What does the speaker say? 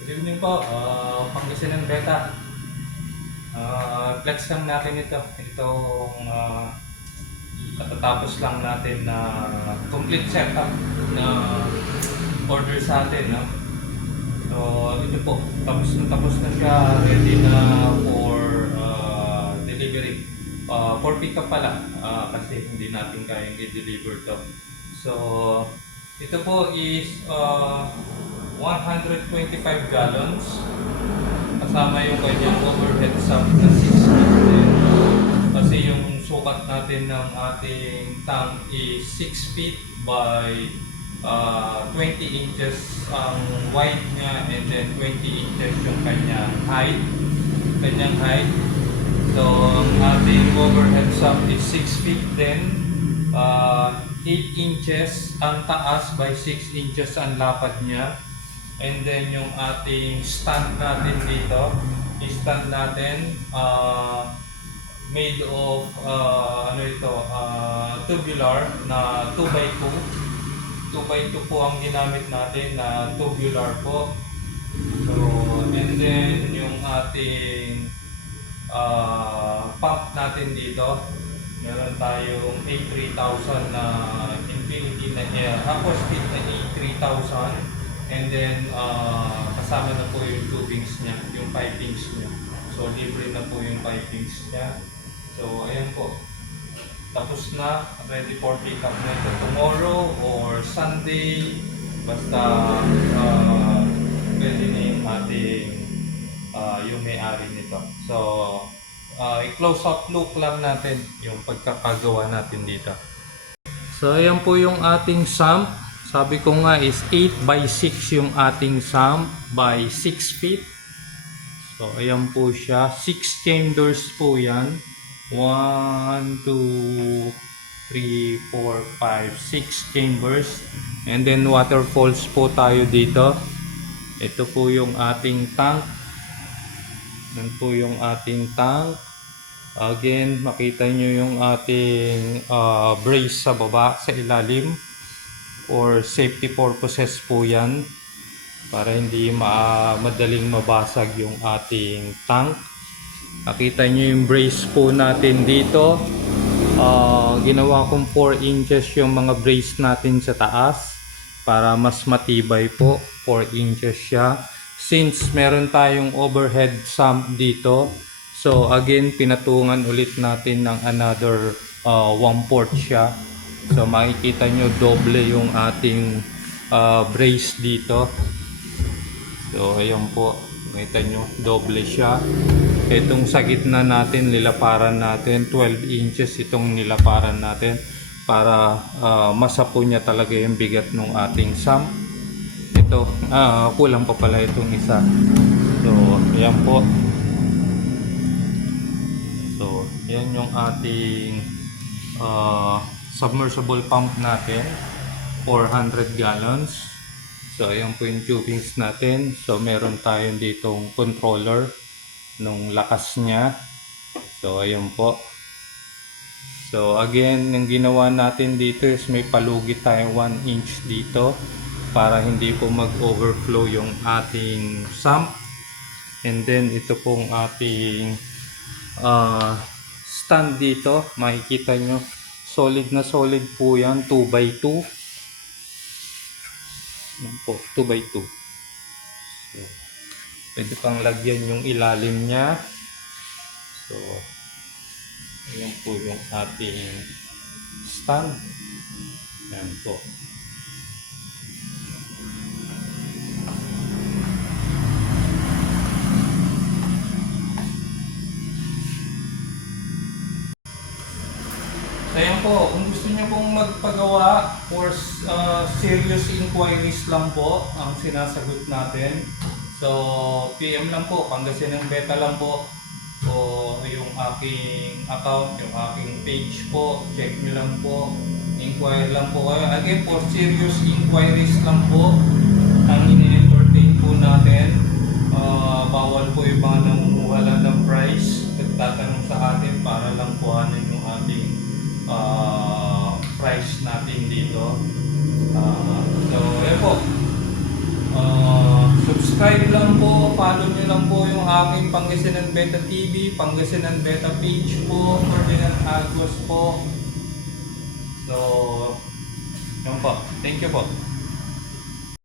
Good evening po, Pangasinan Beta. Flex lang natin ito. Itong katatapos lang natin na complete setup na order sa atin. No? So, ito po, tapos na siya, ready na for delivery. For pick up pala, kasi hindi natin kayang i-deliver to. So, ito po is 125 gallons. Kasama yung kanyang overhead sump na 6 feet. Kasi yung sukat natin ng ating tank is 6 feet by 20 inches ang wide niya, and then 20 inches yung kanyang height. So ang ating overhead sump is 6 feet din. 8 inches ang taas by 6 inches ang lapad niya. And then yung ating stand natin dito, stand natin made of tubular na 2x2. 2x2 po ang ginamit natin na tubular po. So, and then yung ating pump natin dito, meron tayong A3000 na Infinity na aqua speed na A3000. And then, kasama na po yung tubings niya, yung pipings niya. So, libre na po yung pipings niya. So, ayan po. Tapos na, ready for pick up na ito tomorrow or Sunday. Basta, pwede na yung ating, yung may-ari nito. So, i-close up look lang natin yung pagkakagawa natin dito. So, ayan po yung ating sump. Sabi ko nga is 8 by 6 yung ating sump by 6 feet. So, ayan po siya. 6 chambers po yan. 1, 2, 3, 4, 5, 6 chambers. And then waterfalls po tayo dito. Ito po yung ating tank. Yan po yung ating tank. Again, makita nyo yung ating brace sa baba, sa ilalim. For safety purposes po yan, para hindi madaling mabasag yung ating tank. Nakita nyo yung brace po natin dito. Ginawa kong 4 inches yung mga brace natin sa taas para mas matibay po. 4 inches siya. Since meron tayong overhead sump dito, so again pinatungan ulit natin ng another 1/4 siya. So makikita nyo doble yung ating brace dito. So ayan po, makita nyo doble siya. Itong sa gitna natin, nilaparan natin 12 inches itong nilaparan natin para masapo niya talaga yung bigat ng ating sump. Ito, kulang pa pala itong isa. So ayan po. So yan yung ating submersible pump natin, 400 gallons. So ayan po yung tubings natin. So meron tayong ditong controller nung lakas niya. So ayan po. So again, yung ginawa natin dito is may palugit tayong 1 inch dito para hindi po mag-overflow yung ating sump. And then ito pong ating stand dito, makikita nyo solid na solid po yan, 2x2. Yan po, 2x2. So, pwede pang lagyan yung ilalim niya. So, yan po yung ating stand. Yan po. Ayan po, kung gusto niyo pong magpagawa for serious inquiries lang po ang sinasagot natin. So, PM lang po, Pangasinan Beta lang po. So, yung aking account, yung aking page po, check nyo lang po. Inquire lang po kayo. Again po, serious inquiries lang po ang ini-entertain po natin. Bawal po yung mga nangunguha lang ng price. Nagtatanong sa atin para lang kuhanin yung ating price natin dito. So, yun po. Subscribe lang aking Pangasinan Beta TV, Pangasinan Beta page po, Ferdinand Agos po. So, yun po. Thank you po.